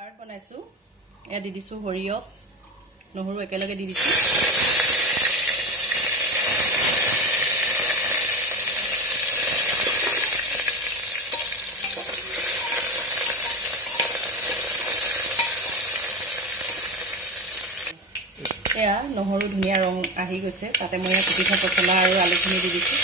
card বনাইছো এয়া দি দিছো সৰিয়হ নহৰু একেলগে দি দিছো এয়া নহৰু ধুনীয়া ৰং আহি গৈছে তাতে মই কুটি থোৱা পছলা আৰু আলুখিনি দি দিছো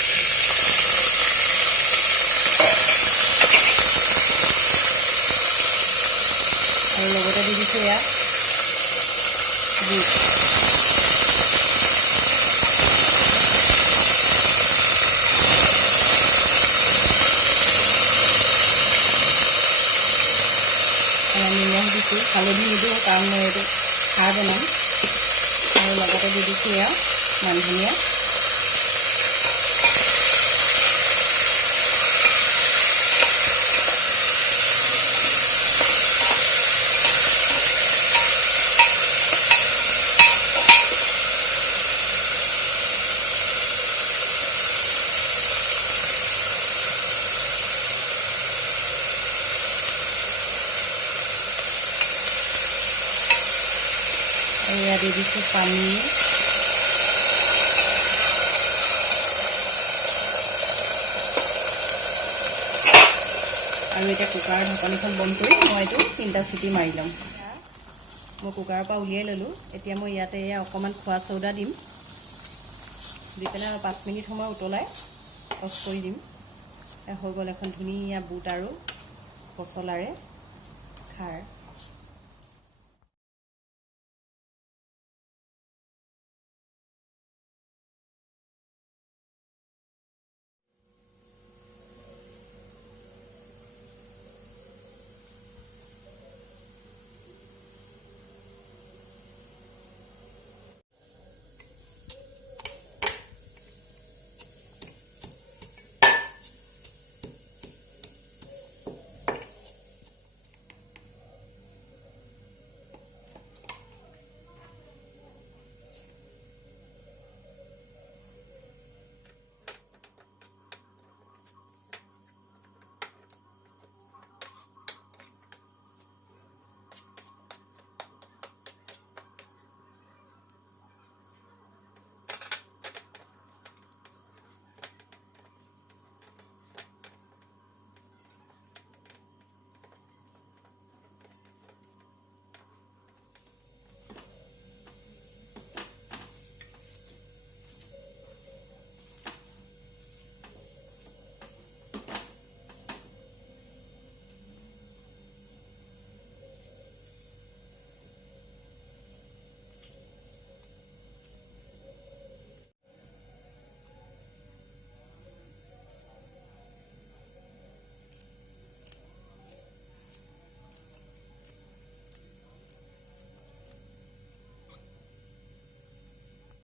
আৰু লগতে দি দিছো এয়া বুট নিমখ দিছো হালধি নিদিওঁ কাৰণ মই এইটো খাৰ বনাম আৰু লগতে দি দিছো এয়া মান ধনিয়া এয়া দি দিছো পানী আৰু এতিয়া কুকাৰৰ ঢাকনিখন বন্ধ কৰি মই এইটো 3টা চিটি মাৰি ল'ম মই কুকাৰৰ পৰা উলিয়াই ল'লোঁ এতিয়া মই ইয়াতে এয়া অকণমান খোৱা চৌদা দিম দি পেলাই 5 মিনিট সময় উতলাই টছ কৰি দিম হৈ গ'ল এখন ধুনীয়া বুট আৰু পছলাৰে খাৰ